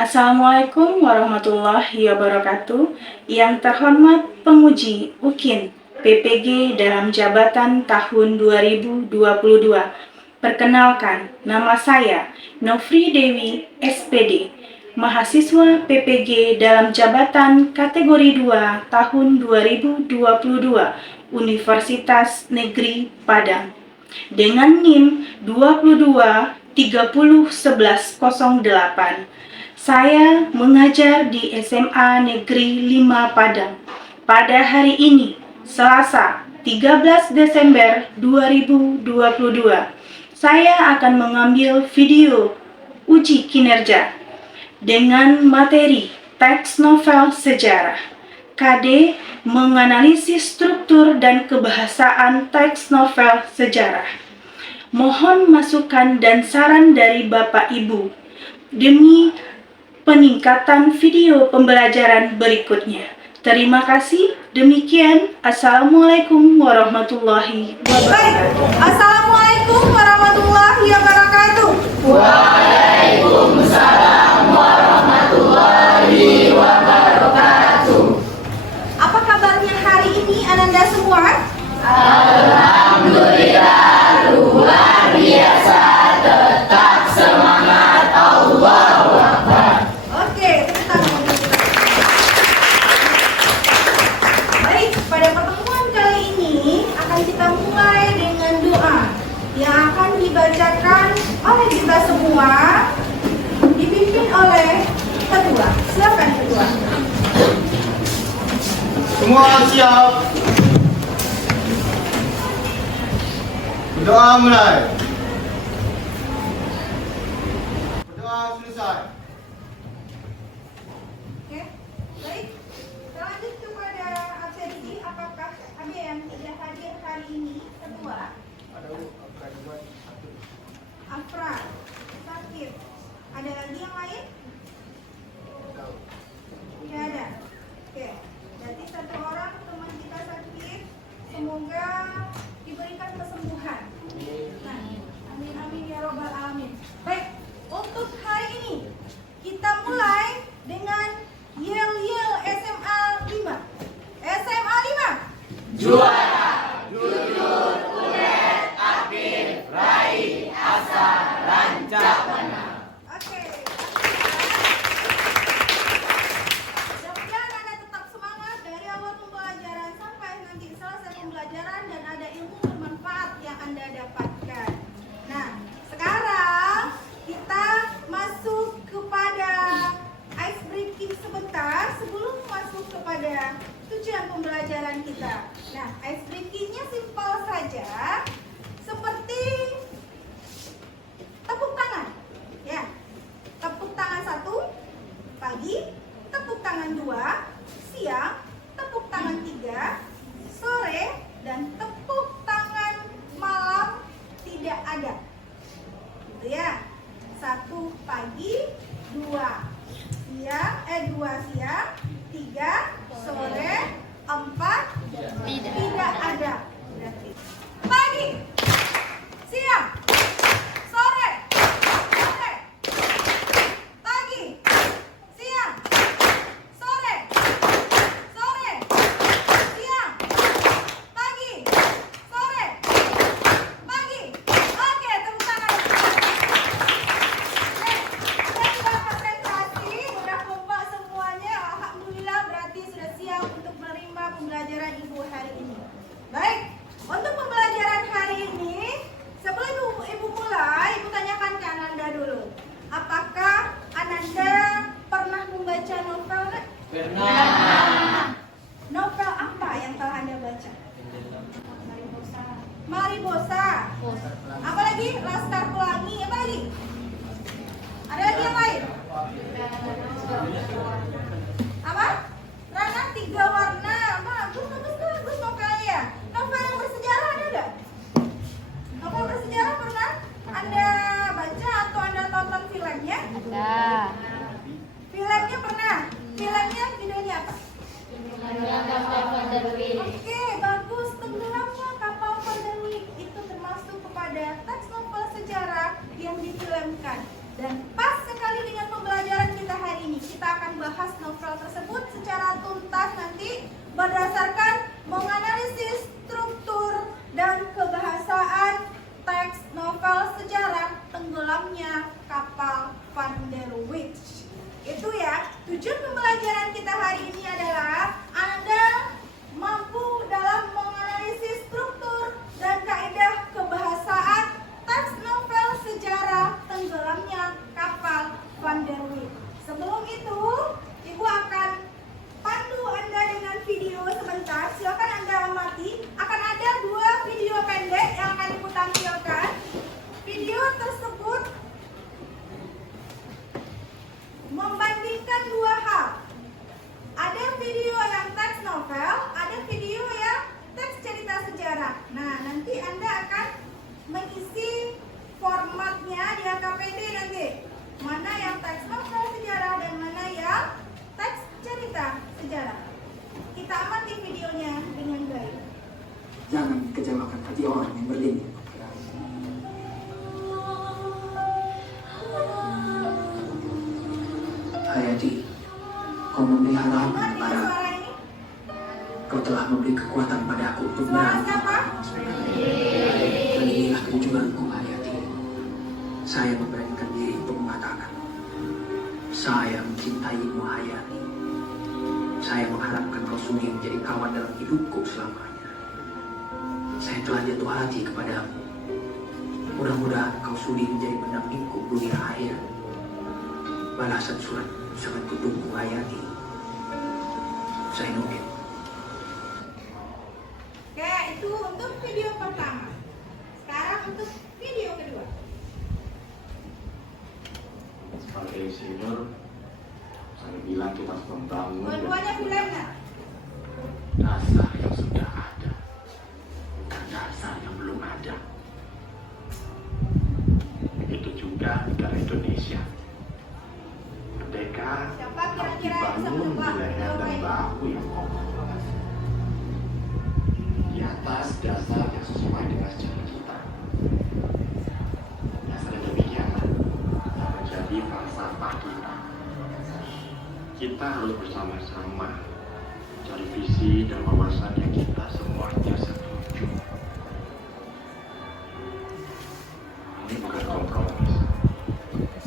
Assalamualaikum warahmatullahi wabarakatuh. Yang terhormat penguji UKIN PPG dalam jabatan tahun 2022. Perkenalkan, nama saya Nofri Dewi SPD, mahasiswa PPG dalam jabatan kategori 2 tahun 2022 Universitas Negeri Padang dengan NIM 22 30 11 08. Saya mengajar di SMA Negeri 5 Padang. Pada hari ini, Selasa 13 Desember 2022, saya akan mengambil video uji kinerja dengan materi teks novel sejarah. KD menganalisis struktur dan kebahasaan teks novel sejarah. Mohon masukan dan saran dari Bapak Ibu demi peningkatan video pembelajaran berikutnya. Terima kasih. Demikian. Assalamualaikum warahmatullahi wabarakatuh. Assalamualaikum warahmatullahi wabarakatuh. Waalaikumsalam warahmatullahi wabarakatuh. Apa kabarnya hari ini Ananda semua? Alhamdulillah luar biasa, tetap semangat, Allahu Akbar. Oke, tepuk tangan untuk kita. Baik, pada pertemuan kali ini akan kita mulai dengan doa yang akan dibacakan oleh kita semua, dipimpin oleh ketua. Silakan ketua. Semua siap. Berdoa mulai. Berdoa selesai. Oke, baik. Kita lanjut kepada absensi. Apakah ada yang tidak hadir hari ini? Ketua. Afra, sakit. Ada lagi yang lain? Tidak ada. Oke, berarti satu orang teman kita sakit. Semoga diberikan kesembuhan. Nah, amin amin ya robbal alamin. Baik, untuk hari ini kita mulai dengan yel-yel SMA 5. SMA 5. Juara, jujur, ulet, aktif, raih, asa, rancak, menang. Oke. Mudah-mudahan Anda tetap semangat dari awal pembelajaran sampai nanti selesai pembelajaran dan ada ilmu bermanfaat yang Anda dapatkan. Nah, sekarang kita masuk kepada ice breaking sebentar sebelum masuk kepada tujuan pembelajaran kita. Nah, ice breakingnya simpel saja, seperti tepuk tangan. Ya, tepuk tangan 1 pagi, tepuk tangan 2 siang, tepuk tangan 3 sore, dan tepuk tangan malam tidak ada. Gitu ya. 1 pagi, 2 siang, 3 sore, 4 tidak ada. Berarti pagi, siang, sore, pagi, siang, sore, siang, pagi, sore, pagi. Oke, tepuk tangan. Kita sudah konsentrasi, sudah kompak semuanya. Alhamdulillah, berarti sudah siap untuk menerima pembelajaran Ibu hari ini. Baik, untuk pembelajaran hari ini, sebelum Ibu mulai, Ibu tanyakan ke Ananda dulu. Apakah Ananda pernah membaca novel? Pernah. Novel apa yang telah Anda baca? Mariposa. Apa lagi? Laskar Pelangi. Apa lagi? Ada lagi yang lain? Apa? Ranah 3 warna. Bagus novelnya. Novel yang bersejarah ada nggak? Novel bersejarah pernah Anda baca atau Anda tonton filmnya? Ada. Filmnya pernah. Filmnya judulnya apa? Darwin. Oke, bagus. Tenggelamnya kapal Vanderwick itu termasuk kepada teks novel sejarah yang difilmkan. Dan pas sekali dengan pembelajaran kita hari nanti berdasarkan menganalisis struktur dan kebahasaan teks novel sejarah tenggelamnya kapal Van der Witch. Itu ya, tujuan pembelajaran kita hari ini adalah Anda mampu dalam menganalisis struktur dan kaidah kebahasaan teks novel sejarah tenggelamnya kapal Van der Witch. Sebelum itu, Ibu akan pandu Anda dengan video sebentar. Silakan Anda amati. Akan ada 2 video pendek yang akan Ibu tampilkan. Video tersebut membandingkan 2 hal. Ada video yang teks novel, ada video yang teks cerita sejarah. Nah, nanti Anda akan mengisi formatnya di HKPD nanti. Mana yang teks novel sejarah dan mana yang teks cerita sejarah. Kita amati videonya dengan baik. Jangan kecewakan hati orang yang berlindung. Hayati, kau memelihara aku Amati kepada aku. suara ini. Kau telah memberi kekuatan padaku untuk Suara berani. siapa? Dan inilah kejujuranku, Hayati. Saya memberanikan diri untuk mengatakan, saya mencintaimu, Hayati. Saya mengharapkan kau sudi menjadi kawan dalam hidupku selamanya. Saya telah jatuh hati kepadamu. Mudah-mudahan kau sudi menjadi pendampingku dunia akhir. Balasan surat sangat kutunggu, Hayati. Zainuddin. Oke, itu untuk video pertama. Sekarang untuk video kedua. Sebagai insinyur, saya bilang kita harus membangun Dua-duanya filmnya. dasar yang sudah ada, bukan dasar yang belum ada. Begitu juga negara Indonesia. Merdeka Siapa harus kira-kira yang bisa dibangun di menebak leher dan video ini? bahu yang kokoh. Di atas dasar yang sesuai dengan sejarah kita. Dasar yang demikian yang menjadi falsafah kita. Kita harus bersama-sama cari visi dan wawasan yang kita semuanya setuju. Ini bukan kompromis,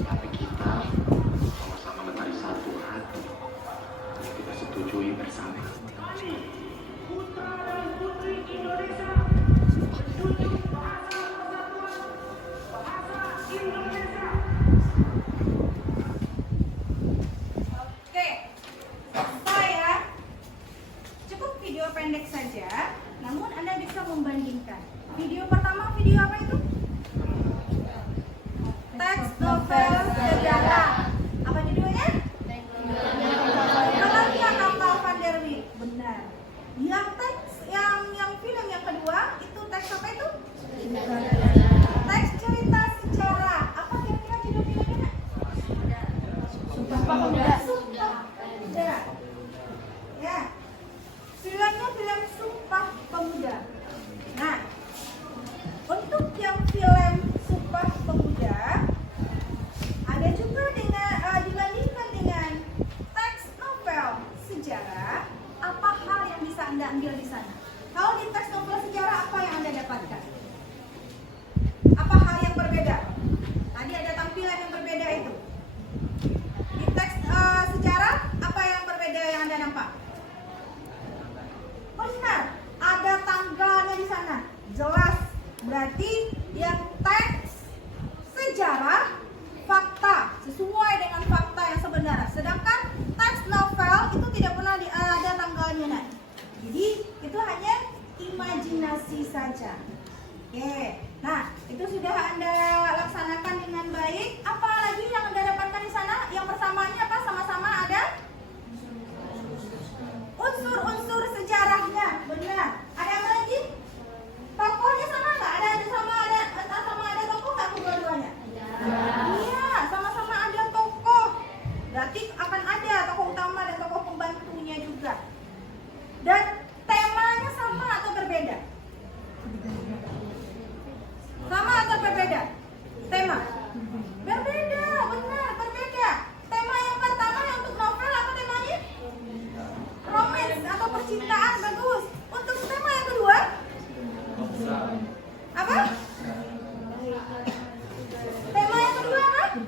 tapi kita sama-sama mencari satu hati yang kita setujui bersama. Oke, selesai ya. Cukup video pendek saja, namun Anda bisa membandingkan. Video pertama, video apa itu?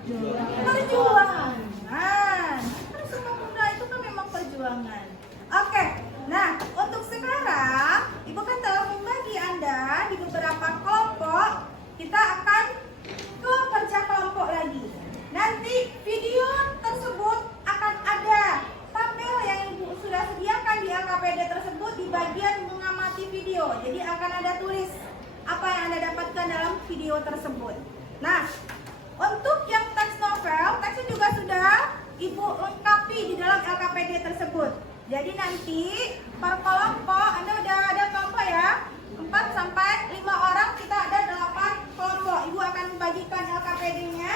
Perjuangan. Kan semua bunda itu kan memang perjuangan. Oke, nah untuk sekarang Ibu kan telah membagi Anda di beberapa kelompok. Kita akan ke kerja kelompok lagi. Nanti video tersebut akan ada tabel yang Ibu sudah sediakan di LKPD tersebut di bagian mengamati video. Jadi akan ada tulis apa yang Anda dapatkan dalam video tersebut. Nah, untuk yang teks novel, teksnya juga sudah Ibu lengkapi di dalam LKPD tersebut. Jadi nanti per kelompok, Anda udah ada kelompok ya, 4 sampai 5 orang, kita ada 8 kelompok. Ibu akan membagikan LKPD-nya.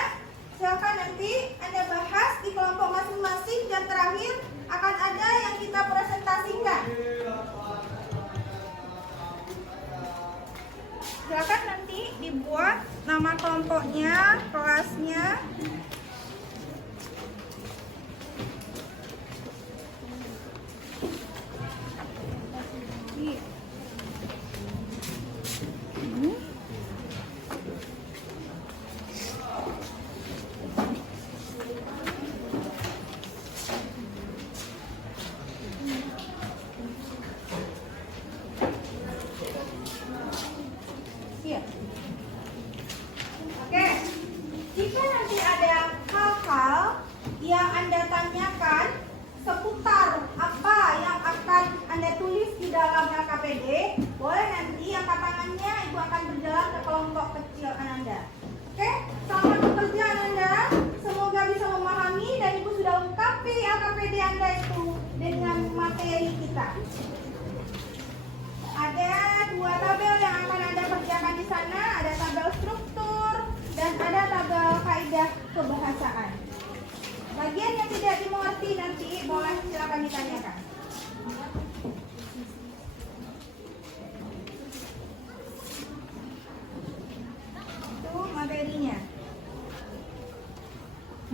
Silakan nanti Anda bahas di kelompok masing-masing dan terakhir akan ada yang kita presentasikan. Silakan nanti dibuat nama kelompoknya, kelasnya. Iya. Oke, jika nanti ada hal-hal yang Anda tanyakan seputar apa yang akan Anda tulis di dalam LKPD, boleh nanti angkat tangannya, Ibu akan berjalan ke kelompok kecil Anda. Oke, selamat bekerja Anda. Semoga bisa memahami dan Ibu sudah lengkapi LKPD Anda itu dengan materi kita. Ada 2 tabel yang akan Anda kerjakan di sana, ada tabel struktur dan ada tabel kaidah kebahasaan. Bagian yang tidak dimengerti nanti boleh silakan ditanyakan. Itu materinya.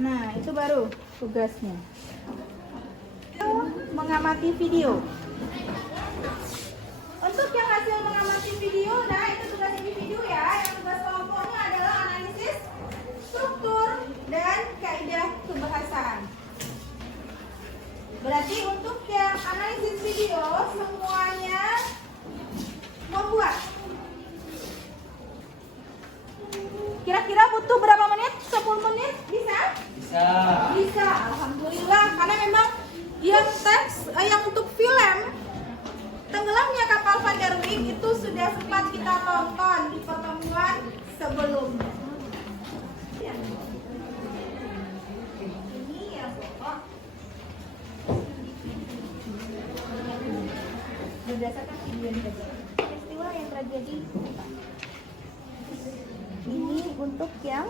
Nah, itu baru tugasnya. Itu mengamati video. Untuk yang hasil mengamati video, nah itu tugas individu ya. Yang tugas kelompoknya adalah analisis struktur dan kaidah kebahasaan. Berarti untuk yang analisis video semuanya membuat. Kira-kira butuh berapa menit? 10 menit? Bisa? Bisa. Bisa, alhamdulillah. Karena memang yang teks, yang untuk film Tenggelamnya Kapal Van der Wijk itu sudah sempat kita tonton di pertemuan sebelumnya. Ya. Ini yang pokok. Berdasarkan video yang terjadi, peristiwa yang terjadi. Ini untuk yang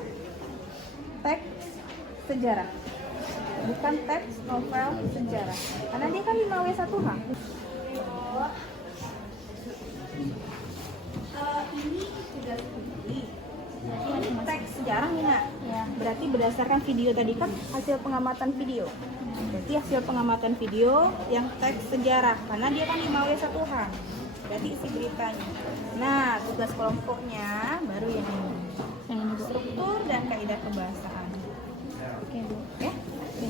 teks sejarah, bukan teks novel sejarah, karena dia kan 5W1H. Ini sudah seperti ini teks sejarah nih nak ya, berarti berdasarkan video tadi kan hasil pengamatan video, berarti hasil pengamatan video yang teks sejarah karena dia kan 5W1H, berarti isi beritanya. Nah, tugas kelompoknya baru yang ini, struktur dan kaidah kebahasaan. Oke Bu, ya. Oke.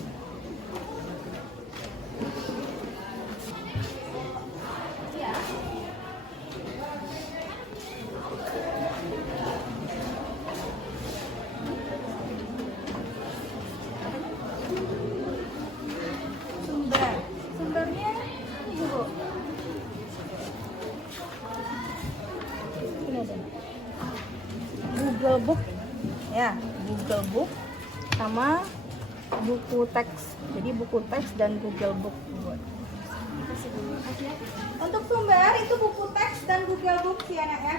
Sumbernya ini Bu. Ini ada. Google Book. Ya, Google Book sama buku teks. Jadi buku teks dan Google Book buat. Untuk sumber itu buku teks dan Google Book sih anak ya.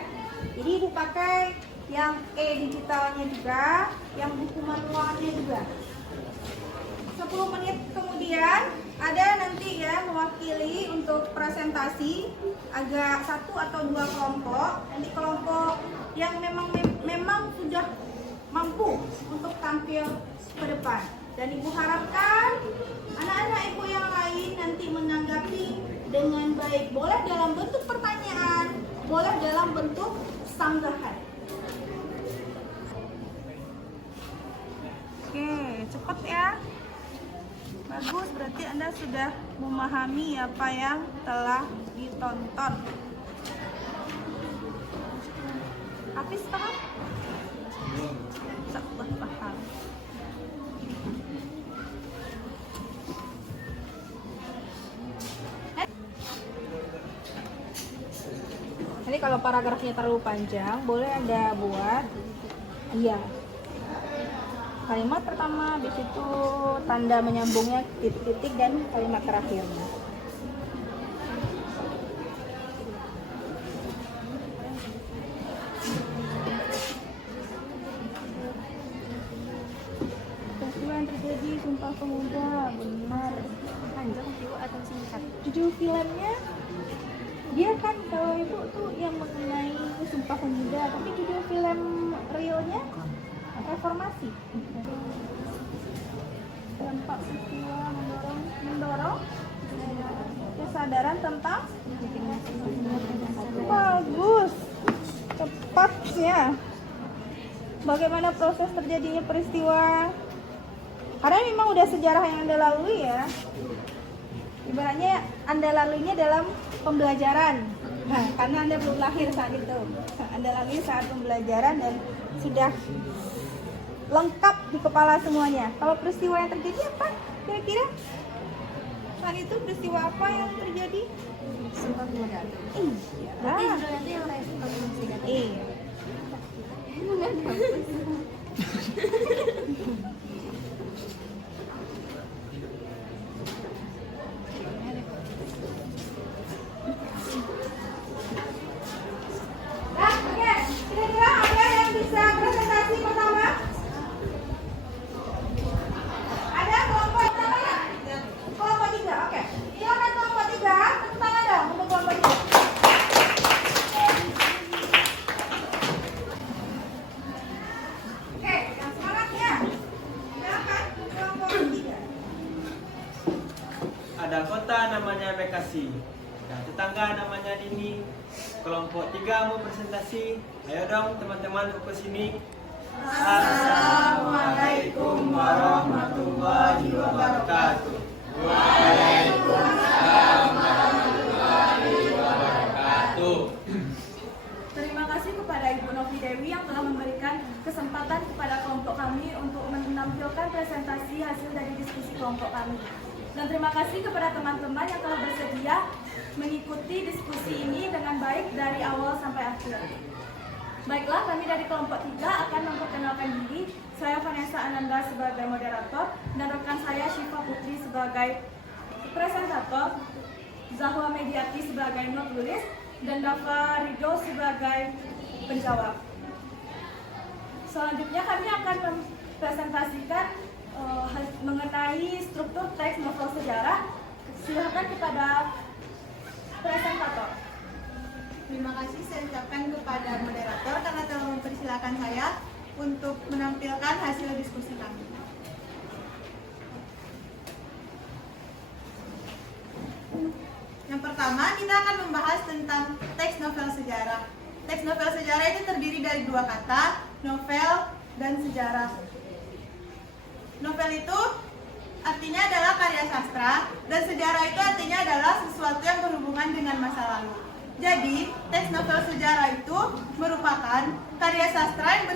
Jadi Ibu pakai yang e-digitalnya juga, yang buku manualnya juga. 10 menit kemudian ada nanti ya mewakili untuk presentasi agak 1 atau 2 kelompok. Nanti kelompok yang memang sudah mampu untuk tampil ke depan. Dan Ibu harapkan anak-anak Ibu yang lain nanti menanggapi dengan baik. Boleh dalam bentuk pertanyaan, boleh dalam bentuk sanggahan. Anda sudah memahami apa yang telah ditonton. Hafiz paham? Insya-Allah paham. Jadi kalau paragrafnya terlalu panjang, boleh Anda buat iya. Kalimat pertama, habis itu tanda menyambungnya titik-titik dan kalimat terakhirnya. Peristiwa yang terjadi Sumpah Pemuda, benar. Panjang juga atau singkat? Judul filmnya dia kan kalau ibu tuh yang mengenai Sumpah Pemuda, tapi judul film realnya Reformasi. Dampak peristiwa mendorong kesadaran tentang bagus, tepatnya bagaimana proses terjadinya peristiwa. Karena memang udah sejarah yang Anda lalui ya. Ibaratnya Anda laluinya dalam pembelajaran. Nah, karena Anda belum lahir saat itu. Anda lalui saat pembelajaran dan sudah lengkap di kepala semuanya. Kalau peristiwa yang terjadi apa kira-kira? Saat itu peristiwa apa yang terjadi? Sumpah Pemuda. Iya. Berarti judulnya itu yang reformasi katanya. Iya. Nah, oke. Kira-kira ada yang bisa presentasi pertama? Ada kelompok pertama ya? Kelompok 3, oke. Silakan kelompok 3, tepuk tangan dong untuk kelompok 3. Oke, yang semangat ya. Silakan kelompok 3. Ada kota namanya Bekasi. Ada tetangga namanya Dini. Kelompok 3 mau presentasi. Ayo dong teman-teman ke sini. Assalamualaikum warahmatullahi wabarakatuh. Terima kasih kepada Ibu Novi Dewi yang telah memberikan kesempatan kepada kelompok kami untuk menampilkan presentasi hasil dari diskusi kelompok kami. Dan terima kasih kepada teman-teman yang telah bersedia mengikuti diskusi ini dengan baik dari awal sampai akhir. Baiklah, kami dari kelompok 3 akan memperkenalkan diri. Saya Vanessa Ananda sebagai moderator dan rekan saya Syifa Putri sebagai presentator, Zahwa Mediati sebagai penulis, dan Dava Ridho sebagai penjawab. Selanjutnya kami akan mempresentasikan mengenai struktur teks novel sejarah. Silakan kepada presentator. Terima kasih saya ucapkan kepada moderator karena telah mempersilahkan saya untuk menampilkan hasil diskusi kami. Yang pertama, kita akan membahas tentang teks novel sejarah. Teks novel sejarah itu terdiri dari dua kata, novel dan sejarah. Novel itu artinya adalah karya sastra dan sejarah itu artinya adalah sesuatu yang berhubungan dengan masa lalu. Jadi, teks novel sejarah itu merupakan karya sastra yang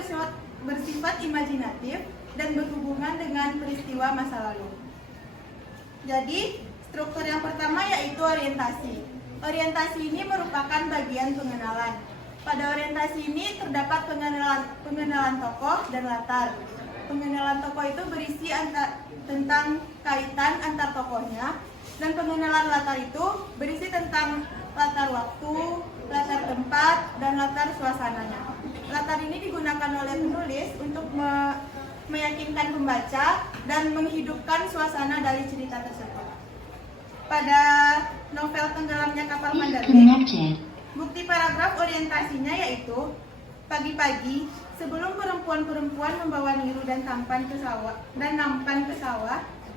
bersifat imajinatif dan berhubungan dengan peristiwa masa lalu. Jadi, struktur yang pertama yaitu orientasi. Orientasi ini merupakan bagian pengenalan. Pada orientasi ini terdapat pengenalan tokoh dan latar. Pengenalan tokoh itu berisi tentang kaitan antar tokohnya, dan pengenalan latar itu berisi tentang latar waktu, latar tempat, dan latar suasananya. Latar ini digunakan oleh penulis untuk meyakinkan pembaca dan menghidupkan suasana dari cerita tersebut. Pada novel Tenggelamnya Kapal Mandarling, bukti paragraf orientasinya yaitu pagi-pagi sebelum perempuan-perempuan membawa niru dan nampan ke sawah,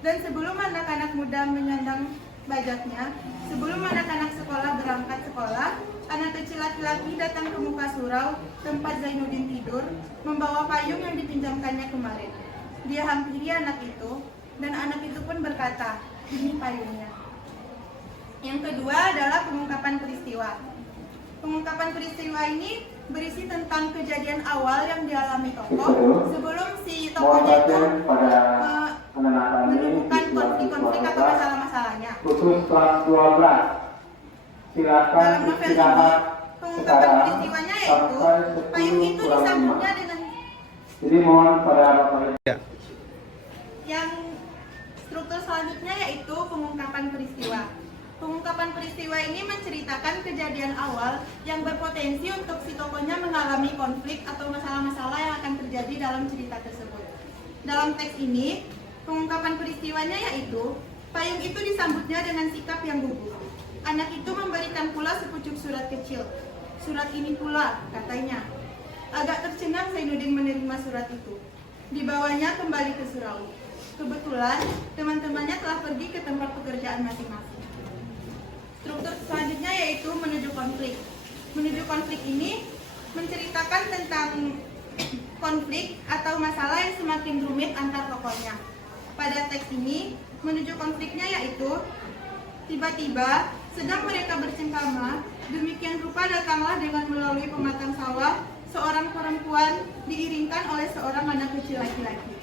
dan sebelum anak-anak muda menyandang bajaknya, sebelum anak-anak sekolah berangkat sekolah, anak kecil laki-laki datang ke muka surau tempat Zainuddin tidur, membawa payung yang dipinjamkannya kemarin. Dia hampiri anak itu, dan anak itu pun berkata, ini payungnya. Yang kedua adalah pengungkapan peristiwa. Pengungkapan peristiwa ini berisi tentang kejadian awal yang dialami tokoh sebelum si tokohnya itu menemukan konflik-konflik atau masalah-masalahnya. Khusus kelas 12. Silakan Dalam novel ini, pengungkapan peristiwanya yaitu payung itu disambungnya dengan Jadi mohon pada Bapak. yang struktur selanjutnya yaitu pengungkapan peristiwa. Pengungkapan peristiwa ini menceritakan kejadian awal yang berpotensi untuk si tokohnya mengalami konflik atau masalah-masalah yang akan terjadi dalam cerita tersebut. Dalam teks ini, pengungkapan peristiwanya yaitu payung itu disambutnya dengan sikap yang gugup. Anak itu memberikan pula sepucuk surat kecil. Surat ini pula, katanya. Agak tercengang Zainuddin menerima surat itu. Dibawanya kembali ke surau. Kebetulan, teman-temannya telah pergi ke tempat pekerjaan masing-masing. Struktur selanjutnya yaitu menuju konflik. Menuju konflik ini menceritakan tentang konflik atau masalah yang semakin rumit antar tokohnya. Pada teks ini, menuju konfliknya yaitu tiba-tiba sedang mereka bercengkrama, demikian rupa datanglah dengan melalui pematang sawah seorang perempuan diiringkan oleh seorang anak kecil laki-laki.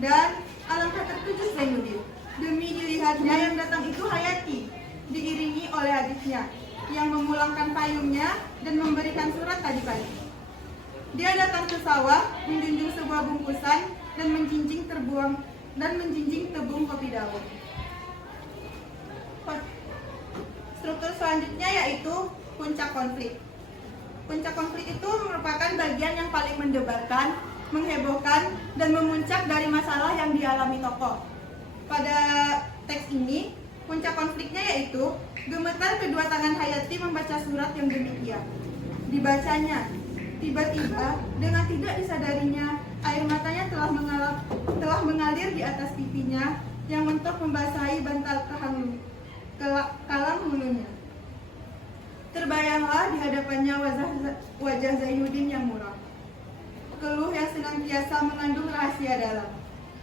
Dan alangkah terkejut Zainuddin, demi dilihatnya yang datang itu Hayati, diiringi oleh adiknya yang memulangkan payungnya dan memberikan surat tadi pagi. Dia datang ke sawah, menjunjung sebuah bungkusan dan menjinjing tebung kopi dawet. Struktur selanjutnya yaitu puncak konflik. Puncak konflik itu merupakan bagian yang paling mendebarkan, menghebohkan, dan memuncak dari masalah yang dialami tokoh. Pada teks ini, puncak konfliknya yaitu gemetar kedua tangan Hayati membaca surat yang demikian. Dibacanya, tiba-tiba dengan tidak disadarinya, air matanya telah mengalir di atas pipinya yang mentok membasahi bantal kalang hulunya. Terbayanglah di hadapannya wajah Zainuddin yang muram. Keluh yang senantiasa mengandung rahasia dalam.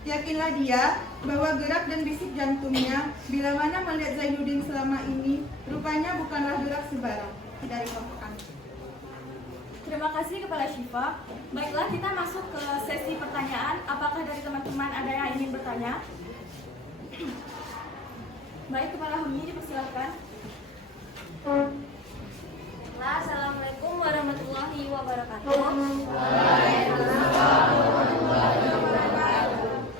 Yakinlah dia bahwa gerak dan bisik jantungnya bila mana melihat Zainuddin selama ini rupanya bukanlah gerak sembarang dari kelompok kami. Terima kasih kepada Syifa. Baiklah, kita masuk ke sesi pertanyaan. Apakah dari teman-teman ada yang ingin bertanya? Baik, kepada Humi dipersilakan. Assalamualaikum warahmatullahi wabarakatuh.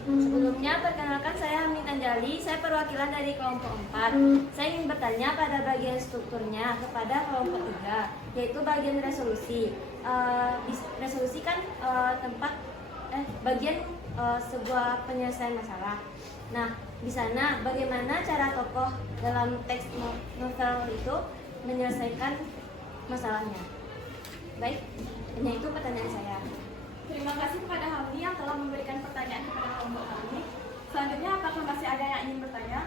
Sebelumnya, perkenalkan saya Hamid Anjali. Saya perwakilan dari kelompok 4. Saya ingin bertanya pada bagian strukturnya kepada kelompok 3, yaitu bagian resolusi. Resolusi kan bagian sebuah penyelesaian masalah. Nah, di sana bagaimana cara tokoh dalam teks novel itu menyelesaikan masalahnya? Baik, hanya itu pertanyaan saya. Terima kasih kepada Hamdi yang telah memberikan pertanyaan kepada kelompok kami. Selanjutnya, apakah masih ada yang ingin bertanya?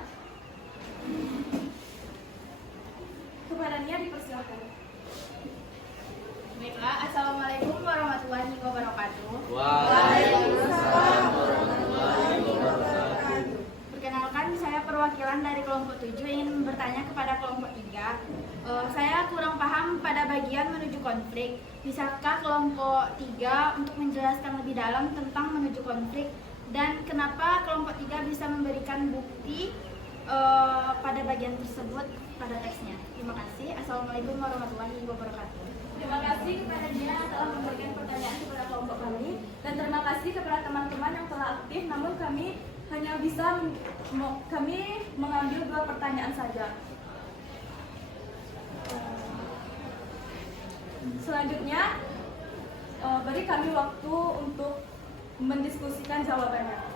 Kepada Nia dipersilakan. Baiklah, Assalamualaikum warahmatullahi wabarakatuh. Waalaikumsalam warahmatullahi wabarakatuh. Perkenalkan, saya perwakilan dari kelompok 7 ingin bertanya kepada kelompok 3. Saya kurang paham pada bagian menuju konflik. Bisakah kelompok 3 untuk menjelaskan lebih dalam tentang menuju konflik dan kenapa kelompok 3 bisa memberikan bukti pada bagian tersebut pada teksnya? Terima kasih. Assalamualaikum warahmatullahi wabarakatuh. Terima kasih kepada Nia yang telah memberikan pertanyaan kepada kelompok kami, dan terima kasih kepada teman-teman yang telah aktif. Namun kami hanya bisa mengambil 2 pertanyaan saja. Selanjutnya, beri kami waktu untuk mendiskusikan jawabannya.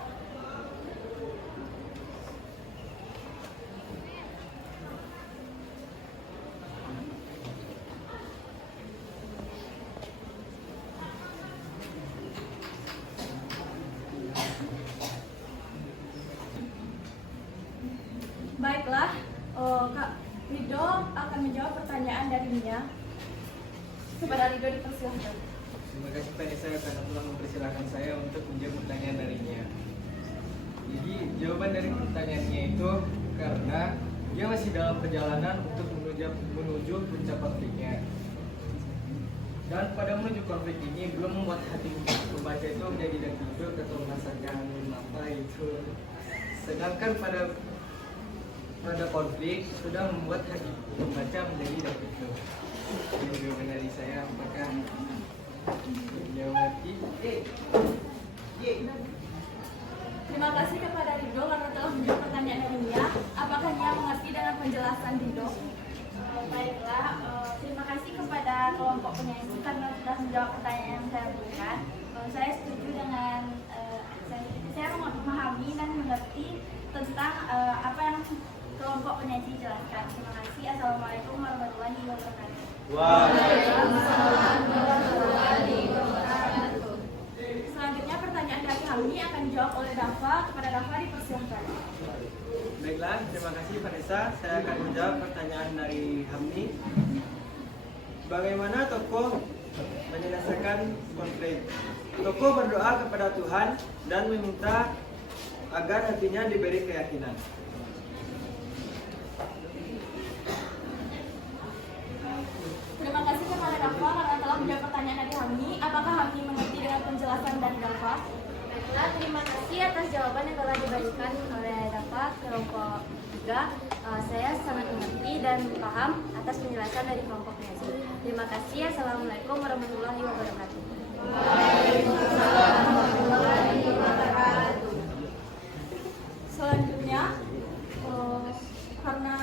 Baiklah, Kak Rido akan menjawab pertanyaan dari Nia. Kepada Rido dipersilahkan. Terima kasih pada saya karena telah mempersilahkan saya untuk menjawab pertanyaan darinya. Jadi jawaban dari pertanyaannya itu karena dia masih dalam perjalanan untuk menuju puncak konfliknya. Dan pada menuju konflik ini belum membuat hati pembaca itu menjadi tertidur atau merasakan apa itu. Sedangkan pada konflik sudah membuat hati pembaca menjadi tertidur. Ini jawaban dari saya. Apakah dia mengerti? Terima kasih kepada Ridho karena telah menjawab pertanyaan Nia. Apakah Nia mengerti dengan penjelasan Ridho? Baiklah, terima kasih kepada kelompok penyanyi karena sudah menjawab pertanyaan yang saya berikan. Saya setuju dengan saya memahami dan mengerti tentang apa yang kelompok penyanyi jelaskan. Terima kasih. Assalamualaikum warahmatullahi wabarakatuh. Waalaikumsalam warahmatullahi wabarakatuh. Selanjutnya pertanyaan dari Hamdi akan dijawab oleh Dafa. Kepada Dafa dipersilakan. Baiklah, terima kasih Vanessa. Saya akan menjawab pertanyaan dari Hamdi. Bagaimana tokoh menyelesaikan konflik? Tokoh berdoa kepada Tuhan dan meminta agar hatinya diberi keyakinan. Terima kasih kepada Dafa karena telah menjawab pertanyaan dari Hamdi. Apakah Hamdi mengerti dengan penjelasan dari Dafa? Baiklah, terima kasih atas jawaban yang telah diberikan oleh Dafa kelompok 3. Saya sangat mengerti dan paham atas penjelasan dari kelompok penyanyi. Terima kasih. Assalamualaikum warahmatullahi wabarakatuh. Waalaikumsalam warahmatullahi wabarakatuh. Selanjutnya, karena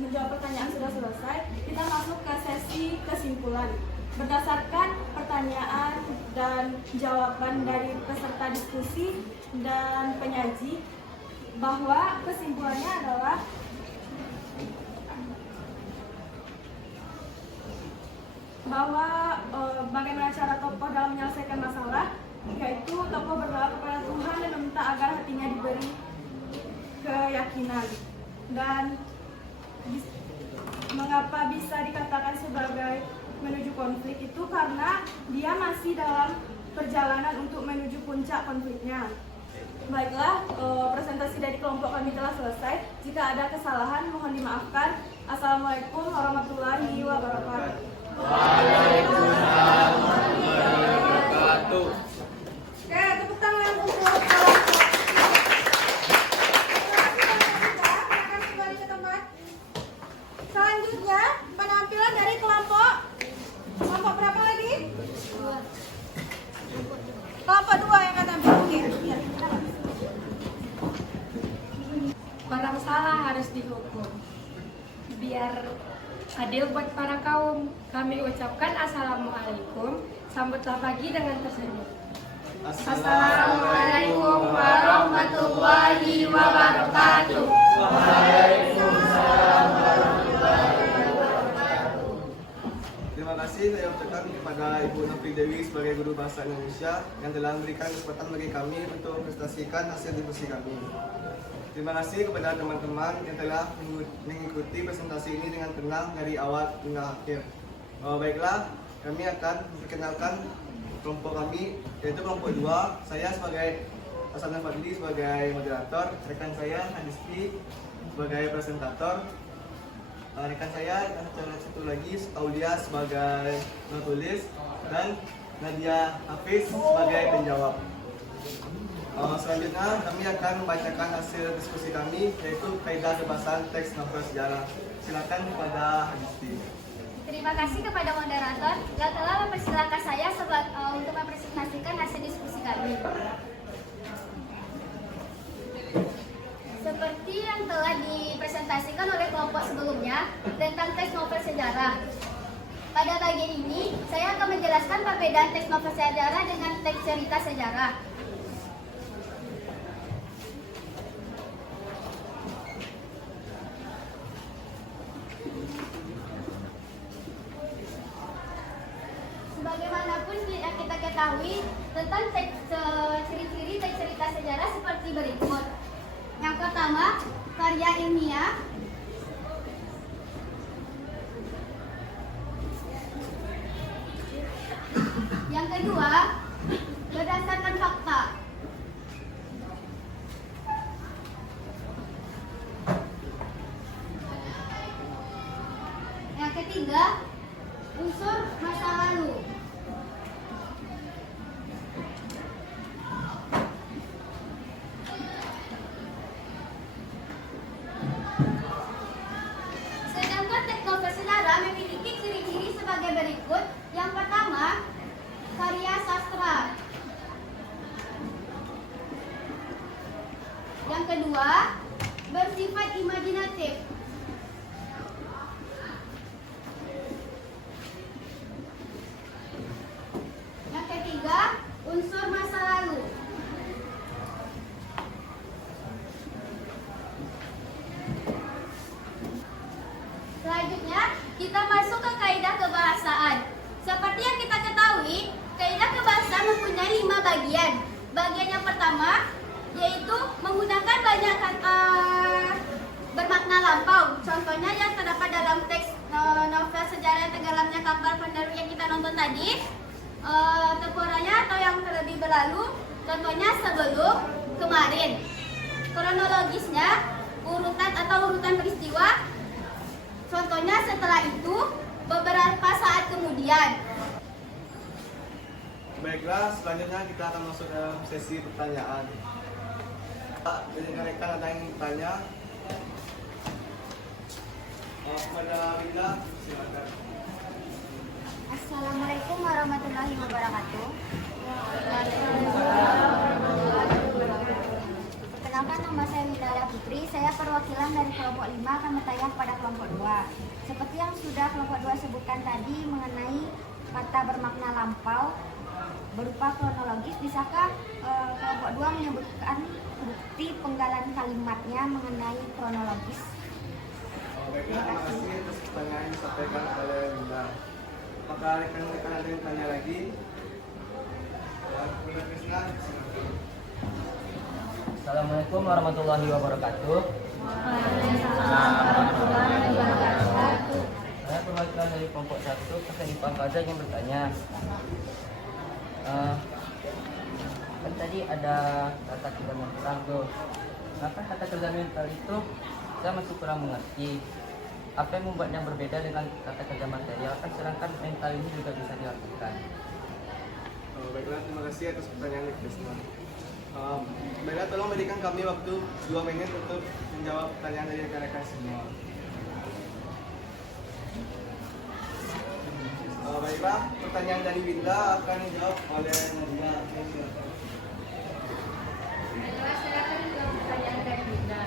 menjawab pertanyaan sudah selesai, kita masuk ke sesi kesimpulan. Berdasarkan pertanyaan dan jawaban dari peserta diskusi dan penyaji, bahwa kesimpulannya adalah bahwa bagaimana cara tokoh dalam menyelesaikan masalah, yaitu tokoh berdoa kepada Tuhan dan meminta agar hatinya diberi keyakinan. Dan mengapa bisa dikatakan sebagai menuju konflik itu karena dia masih dalam perjalanan untuk menuju puncak konfliknya. Baiklah, presentasi dari kelompok kami telah selesai. Jika ada kesalahan mohon dimaafkan. Assalamualaikum warahmatullahi wabarakatuh. Waalaikumsalam warahmatullahi wabarakatuh. Oke, tepuk tangan untuk kelompok. Silakan kembali ke tempat. Selanjutnya penampilan dari kelompok berapa lagi? Kelompok 2 yang akan tampil. Oke. Orang salah harus dihukum. Biar adil buat para kaum. Kami ucapkan Assalamualaikum. Sambutlah pagi dengan tersenyum. Assalamualaikum warahmatullahi wabarakatuh. Waalaikumsalam warahmatullahi wabarakatuh. Terima kasih saya ucapkan kepada Ibu Novi Dewi sebagai guru bahasa Indonesia yang telah memberikan kesempatan bagi kami untuk mempresentasikan hasil diskusi kami. Terima kasih kepada teman-teman yang telah mengikuti presentasi ini dengan tenang dari awal hingga akhir. Baiklah, kami akan memperkenalkan kelompok kami, yaitu kelompok 2. Saya sebagai Hasan Fadli sebagai moderator, rekan saya Hadisti sebagai presentator, rekan saya satu lagi Aulia sebagai penulis, dan Nadia Hafiz sebagai penjawab. Selanjutnya kami akan membacakan hasil diskusi kami, yaitu kaidah kebahasan teks novel sejarah. Silakan kepada Hadisti. Terima kasih kepada moderator yang telah mempersilahkan saya untuk mempresentasikan hasil diskusi kami. Seperti yang telah dipresentasikan oleh kelompok sebelumnya tentang teks novel sejarah. Pada bagian ini, saya akan menjelaskan perbedaan teks novel sejarah dengan teks cerita sejarah. Sebagaimanapun yang kita ketahui tentang ciri-ciri teks cerita sejarah seperti berikut. Yang pertama, karya ilmiah. Yang kedua, berdasarkan fakta. ketiga, unsur masa lalu. Sedangkan teks novel sejarah memiliki ciri-ciri sebagai berikut. Yang pertama, karya sastra. Yang kedua, bersifat imajinatif. Yang ketiga, unsur masa lalu. Selanjutnya, kita masuk ke kaidah kebahasaan. Seperti yang kita ketahui, kaidah kebahasaan mempunyai 5 bagian. Bagian yang pertama yaitu menggunakan banyak kata bermakna lampau. Contohnya yang terdapat dalam teks novel sejarah yang tenggelamnya kapal pendaru yang kita nonton tadi. Temporanya atau yang terlebih berlalu, contohnya sebelum, kemarin. Kronologisnya, urutan peristiwa, contohnya setelah itu, beberapa saat kemudian. Baiklah, selanjutnya kita akan masuk dalam sesi pertanyaan. Jadi rekan ada yang bertanya? Kepada Linda, silakan. Assalamualaikum warahmatullahi wabarakatuh. Perkenalkan, nama saya Winda Putri. Saya perwakilan dari kelompok 5 akan bertanya kepada kelompok 2. Seperti yang sudah kelompok 2 sebutkan tadi mengenai kata bermakna lampau berupa kronologis, bisakah kelompok 2 menyebutkan bukti penggalan kalimatnya mengenai kronologis? Baiklah, terima kasih atas pertanyaan yang disampaikan oleh Linda. Apakah rekan-rekan ada yang tanya lagi? Bunda Krisna, silakan. Assalamualaikum warahmatullahi wabarakatuh. Saya perwakilan dari kelompok 1 Pesan Ipang Kaza yang bertanya. Kan tadi ada kata kerja mental tuh. Kenapa kata kerja mental itu saya masih kurang mengerti. Apa yang membuatnya berbeda dengan kata kerja material? Kan sedangkan mental ini juga bisa dilakukan. Baiklah, terima kasih atas pertanyaan Krisna. Baiklah, tolong berikan kami waktu 2 menit untuk menjawab pertanyaan dari rekan-rekan semua. Baiklah, pertanyaan dari Winda akan dijawab oleh Nadia. Baiklah, saya akan menjawab pertanyaan dari Winda.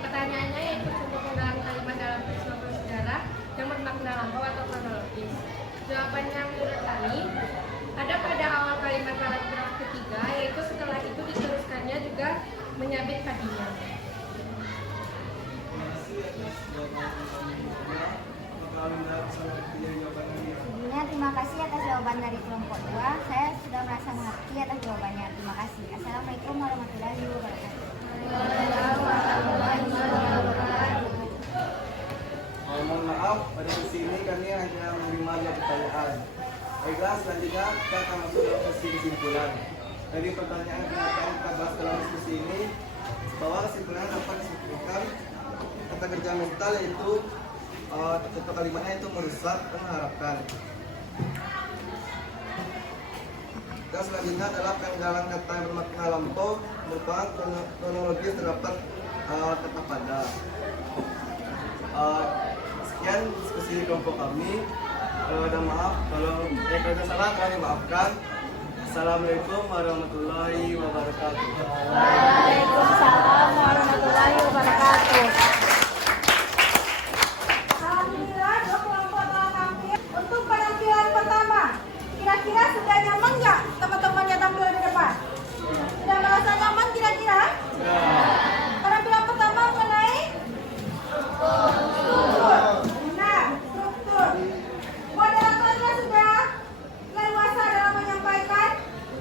Pertanyaannya yaitu contoh penggunaan kalimat dalam teks novel sejarah yang bermakna lampau atau kronologis. Jawabannya menurut kami ada pada awal kalimat paragraf ketiga, yaitu setelah itu diteruskannya juga menyabit tadinya. Terima kasih atas jawaban Winda. Apakah Winda bisa mengerti jawaban Nadia? Sebelumnya terima kasih atas jawaban dari kelompok 2. Saya sudah merasa mengerti atas jawabannya. Terima kasih. Assalamualaikum warahmatullahi wabarakatuh. Mohon maaf, pada sesi ini kami hanya menerima 2 pertanyaan. Baiklah, selanjutnya kita akan masuk dalam sesi kesimpulan. Dari pertanyaan yang akan kita bahas dalam diskusi ini, bahwa kesimpulan dapat disimpulkan kata kerja mental yaitu contoh kalimatnya itu merusak dan mengharapkan. Dan selanjutnya adalah penggalan kata yang bermakna lampau merupakan kronologis terdapat kata pada. Sekian diskusi kelompok kami. Kalau ada maaf, kalau ada salah kami maafkan. Assalamualaikum warahmatullahi wabarakatuh. Waalaikumsalam warahmatullahi wabarakatuh. Alhamdulillah, 2 kelompok telah tampil. Untuk penampilan pertama, kira-kira sudah nyaman nggak teman-teman yang tampil di depan? Sudah merasa nyaman kira-kira? Penampilan pertama mengenai struktur. Benar, struktur. Moderatornya sudah leluasa dalam menyampaikan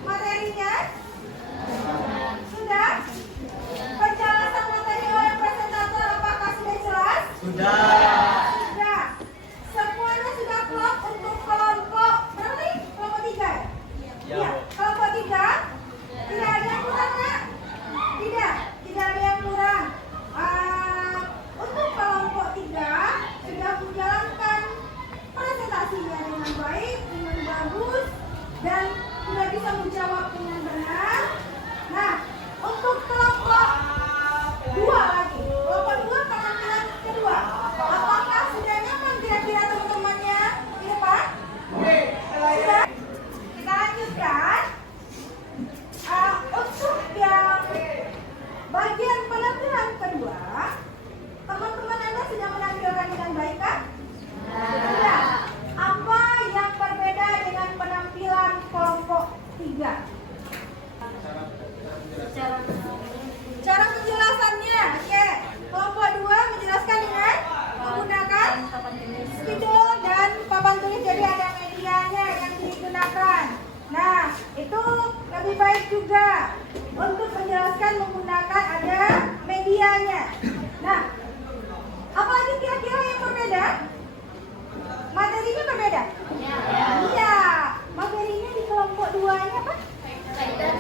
materinya? Sudah? juga untuk menjelaskan menggunakan ada medianya. Nah, apalagi kira-kira yang berbeda? Materinya berbeda? Iya. Materinya di kelompok 2-nya apa? Kaidah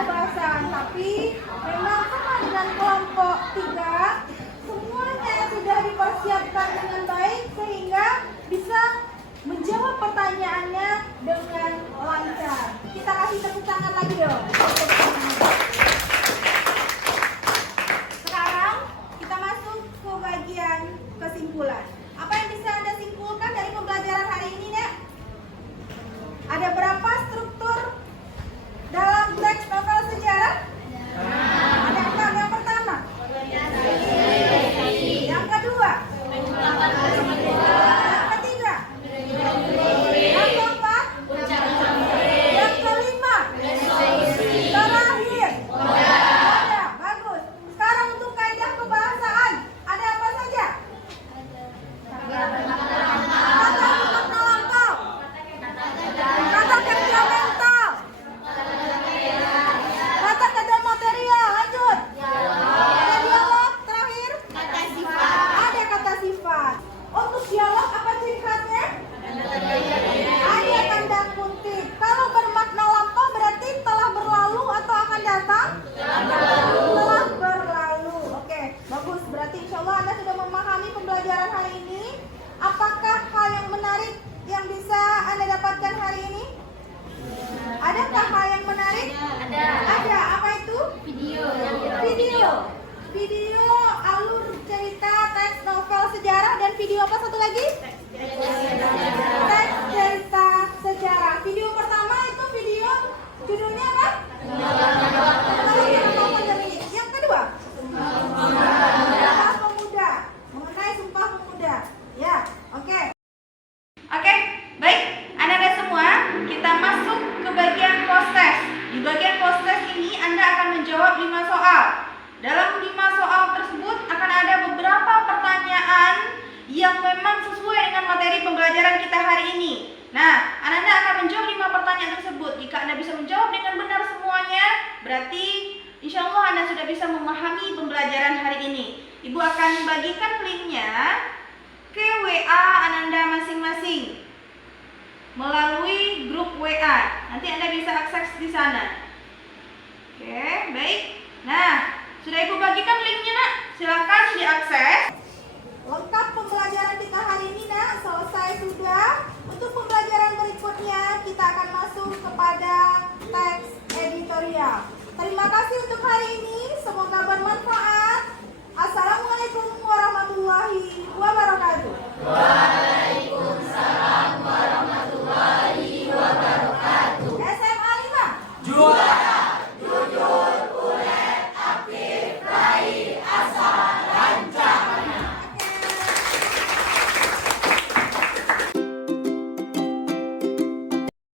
kebahasaan. Tapi memang sama dengan kelompok 3, semuanya sudah dipersiapkan dengan baik sehingga bisa menjawab pertanyaannya dengan lancar. Kita kasih tepuk tangan lagi dong. Sekarang kita masuk ke bagian kesimpulan. Apa yang bisa Anda simpulkan dari pembelajaran hari ini, Nek? Ada berapa struktur dalam teks novel sejarah? Ada 6. Yang pertama? Yang kedua? Yang ketiga? Yang keempat? Yang kelima? Terakhir? Ada, bagus. Sekarang untuk kaidah kebahasaan, ada apa saja? Kata makna lampau, kata kerja mental, kata kerja material, lanjut. Ada dialog, terakhir? Kata sifat. Ada kata sifat. Untuk dialog apa ciri khasnya? Ada tanda kutip. Kalau bermakna lampau berarti telah berlalu atau akan datang? Telah berlalu. Oke, bagus. Berarti insya Allah Anda sudah memahami pembelajaran hari ini. Apakah hal yang menarik yang bisa Anda dapatkan hari ini? Adakah hal yang menarik? Ada. Apa itu? Video alur cerita teks novel sejarah dan video apa satu lagi? Teks cerita sejarah. Video pertama itu video judulnya apa? Yang kedua? Sumpah Pemuda. Mengenai Sumpah Pemuda. Ya, oke. Oke, baik. Anak-anak semua, kita masuk ke bagian post-test. Di bagian post-test ini Anda akan menjawab 5 soal. Dalam 5 soal tersebut akan ada beberapa pertanyaan yang memang sesuai dengan materi pembelajaran kita hari ini. Nah, anak-anak akan menjawab 5 pertanyaan tersebut. Jika Anda bisa menjawab dengan benar semuanya, berarti insya Allah Anda sudah bisa memahami pembelajaran hari ini. Ibu akan bagikan linknya ke WA Ananda masing-masing melalui grup WA. Nanti Anda bisa akses di sana. Oke, baik. Nah, sudah Ibu bagikan linknya, Nak. Silakan diakses. Lengkap pembelajaran kita hari ini, Nak. Selesai sudah. Untuk pembelajaran berikutnya, kita akan masuk kepada teks editorial. Terima kasih untuk hari ini. Semoga bermanfaat. Assalamualaikum warahmatullahi wabarakatuh.